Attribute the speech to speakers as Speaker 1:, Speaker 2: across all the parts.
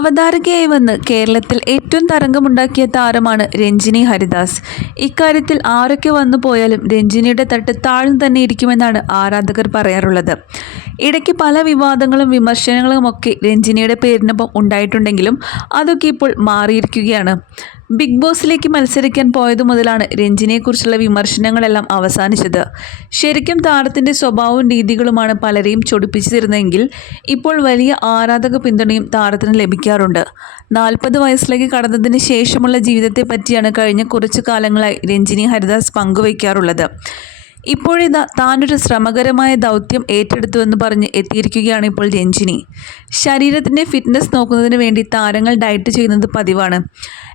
Speaker 1: അവതാരകയായി വന്ന് കേരളത്തിൽ ഏറ്റവും തരംഗമുണ്ടാക്കിയ താരമാണ് രഞ്ജിനി ഹരിദാസ്. ഇക്കാര്യത്തിൽ ആരൊക്കെ വന്നു പോയാലും രഞ്ജിനിയുടെ തട്ട് താഴ്ന്നു തന്നെ ഇരിക്കുമെന്നാണ് ആരാധകർ പറയാറുള്ളത്. ഇടയ്ക്ക് പല വിവാദങ്ങളും വിമർശനങ്ങളും ഒക്കെ രഞ്ജിനിയുടെ പേരിനൊപ്പം ഉണ്ടായിട്ടുണ്ടെങ്കിലും അതൊക്കെ ഇപ്പോൾ മാറിയിരിക്കുകയാണ്. ബിഗ് ബോസിലേക്ക് മത്സരിക്കാൻ പോയതു മുതലാണ് രഞ്ജിനിയെക്കുറിച്ചുള്ള വിമർശനങ്ങളെല്ലാം അവസാനിച്ചത്. ശരിക്കും താരത്തിന്റെ സ്വഭാവവും രീതികളുമാണ് പലരെയും ചൊടിപ്പിച്ചു തരുന്നതെങ്കിൽ ഇപ്പോൾ വലിയ ആരാധക പിന്തുണയും താരത്തിന് ലഭിക്കാറുണ്ട്. നാൽപ്പത് വയസ്സിലേക്ക് കടന്നതിന് ശേഷമുള്ള ജീവിതത്തെ പറ്റിയാണ് കഴിഞ്ഞ കുറച്ചു കാലങ്ങളായി രഞ്ജിനി ഹരിദാസ് പങ്കുവയ്ക്കാറുള്ളത്. ഇപ്പോഴിതാ താനൊരു ശ്രമകരമായ ദൗത്യം ഏറ്റെടുത്തുവെന്ന് പറഞ്ഞ് എത്തിയിരിക്കുകയാണ് ഇപ്പോൾ രഞ്ജിനി. ശരീരത്തിന്റെ ഫിറ്റ്നസ് നോക്കുന്നതിന് വേണ്ടി താരങ്ങൾ ഡയറ്റ് ചെയ്യുന്നത് പതിവാണ്.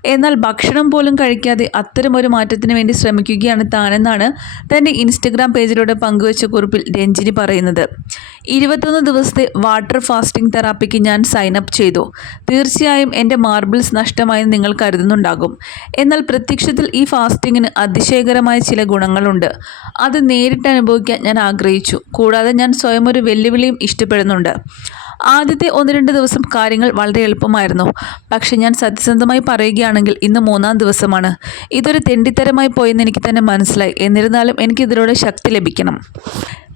Speaker 1: എന്നാൽ ഭക്ഷണം പോലും കഴിക്കാതെ അത്തരമൊരു മാറ്റത്തിന് വേണ്ടി ശ്രമിക്കുകയാണ് താനെന്നാണ് തന്റെ ഇൻസ്റ്റഗ്രാം പേജിലൂടെ പങ്കുവച്ച കുറിപ്പിൽ രഞ്ജിനി പറയുന്നത്. ഇരുപത്തൊന്ന് ദിവസത്തെ വാട്ടർ ഫാസ്റ്റിംഗ് തെറാപ്പിക്ക് ഞാൻ സൈൻ അപ്പ് ചെയ്തു. തീർച്ചയായും എന്റെ മാർബിൾസ് നഷ്ടമായെന്ന് നിങ്ങൾ കരുതുന്നുണ്ടാകും. എന്നാൽ പ്രത്യക്ഷത്തിൽ ഈ ഫാസ്റ്റിങ്ങിന് അതിശയകരമായ ചില ഗുണങ്ങളുണ്ട്. അത് നേരിട്ട് അനുഭവിക്കാൻ ഞാൻ ആഗ്രഹിച്ചു. കൂടാതെ ഞാൻ സ്വയം ഒരു വെല്ലുവിളിയും ഇഷ്ടപ്പെടുന്നുണ്ട്. ആദ്യത്തെ ഒന്ന് രണ്ട് ദിവസം കാര്യങ്ങൾ വളരെ എളുപ്പമായിരുന്നു. പക്ഷെ ഞാൻ സത്യസന്ധമായി പറയുകയാണെങ്കിൽ ഇന്ന് മൂന്നാം ദിവസമാണ്. ഇതൊരു തെണ്ടിത്തരമായി പോയെന്ന് എനിക്ക് തന്നെ മനസ്സിലായി. എന്നിരുന്നാലും എനിക്കിതിലൂടെ ശക്തി ലഭിക്കണം.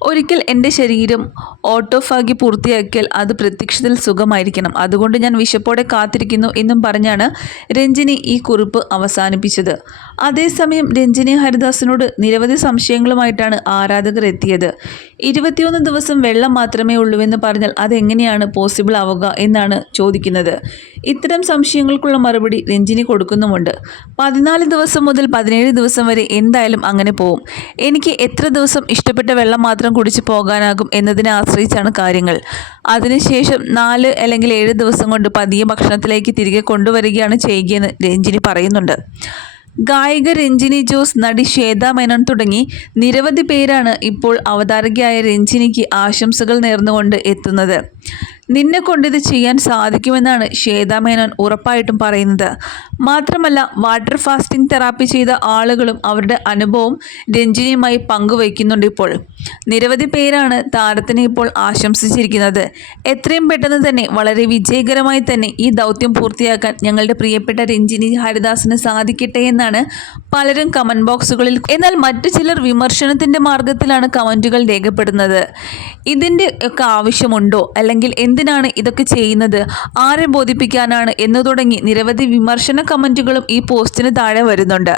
Speaker 1: ഒരിക്കൽ എന്റെ ശരീരം ഓട്ടോഫാഗി പൂർത്തിയാക്കിയാൽ അത് പ്രത്യക്ഷത്തിൽ സുഖമായിരിക്കണം. അതുകൊണ്ട് ഞാൻ വിശപ്പോടെ കാത്തിരിക്കുന്നു എന്നും പറഞ്ഞാണ് രഞ്ജിനി ഈ കുറിപ്പ് അവസാനിപ്പിച്ചത്. അതേസമയം രഞ്ജിനി ഹരിദാസിനോട് നിരവധി സംശയങ്ങളുമായിട്ടാണ് ആരാധകർ എത്തിയത്. ഇരുപത്തിയൊന്ന് ദിവസം വെള്ളം മാത്രമേ ഉള്ളൂവെന്ന് പറഞ്ഞാൽ അതെങ്ങനെയാണ് പോസിബിൾ ആവുക എന്നാണ് ചോദിക്കുന്നത്. ഇത്തരം സംശയങ്ങൾക്കുള്ള മറുപടി രഞ്ജിനി കൊടുക്കുന്നുമുണ്ട്. പതിനാല് ദിവസം മുതൽ പതിനേഴ് ദിവസം വരെ എന്തായാലും അങ്ങനെ പോവും. എനിക്ക് എത്ര ദിവസം ഇഷ്ടപ്പെട്ട വെള്ളം മാത്രം കുടിച്ച് പോകാനാകും എന്നതിനെ ആശ്രയിച്ചാണ് കാര്യങ്ങൾ. അതിനുശേഷം നാല് അല്ലെങ്കിൽ ഏഴ് ദിവസം കൊണ്ട് പതിയെ ഭക്ഷണത്തിലേക്ക് തിരികെ കൊണ്ടുവരികയാണ് ചെയ്യുകയെന്ന് രഞ്ജിനി പറയുന്നുണ്ട്. ഗായിക രഞ്ജിനി ജോസ് നടി ശ്വേത മേനോൻ തുടങ്ങി നിരവധി പേരാണ് ഇപ്പോൾ അവതാരകയായ രഞ്ജിനിക്ക് ആശംസകൾ നേർന്നുകൊണ്ട് എത്തുന്നത്. നിന്നെ കൊണ്ടിത് ചെയ്യാൻ സാധിക്കുമെന്നാണ് ശ്വേതാമേനോൻ ഉറപ്പായിട്ടും പറയുന്നത്. മാത്രമല്ല വാട്ടർ ഫാസ്റ്റിംഗ് തെറാപ്പി ചെയ്ത ആളുകളും അവരുടെ അനുഭവം രഞ്ജിനിയുമായി പങ്കുവയ്ക്കുന്നുണ്ട് ഇപ്പോൾ. നിരവധി പേരാണ് താരത്തിനെ ഇപ്പോൾ ആശംസിച്ചിരിക്കുന്നത്. എത്രയും പെട്ടെന്ന് തന്നെ വളരെ വിജയകരമായി തന്നെ ഈ ദൗത്യം പൂർത്തിയാക്കാൻ ഞങ്ങളുടെ പ്രിയപ്പെട്ട രഞ്ജിനി ഹരിദാസിന് സാധിക്കട്ടെ എന്നാണ് പലരും കമന്റ് ബോക്സുകളിൽ എന്നാൽ മറ്റു ചിലർ വിമർശനത്തിന്റെ മാർഗത്തിലാണ് കമന്റുകൾ രേഖപ്പെടുന്നത്. ഇതിന്റെ ഒക്കെ ആവശ്യമുണ്ടോ? അല്ലെങ്കിൽ എന്തിനാണ് ഇതൊക്കെ ചെയ്യുന്നത്? ആരെ ബോധിപ്പിക്കാനാണ്? എന്നു തുടങ്ങി നിരവധി വിമർശന കമന്റുകളും ഈ പോസ്റ്റിന് താഴെ വരുന്നുണ്ട്.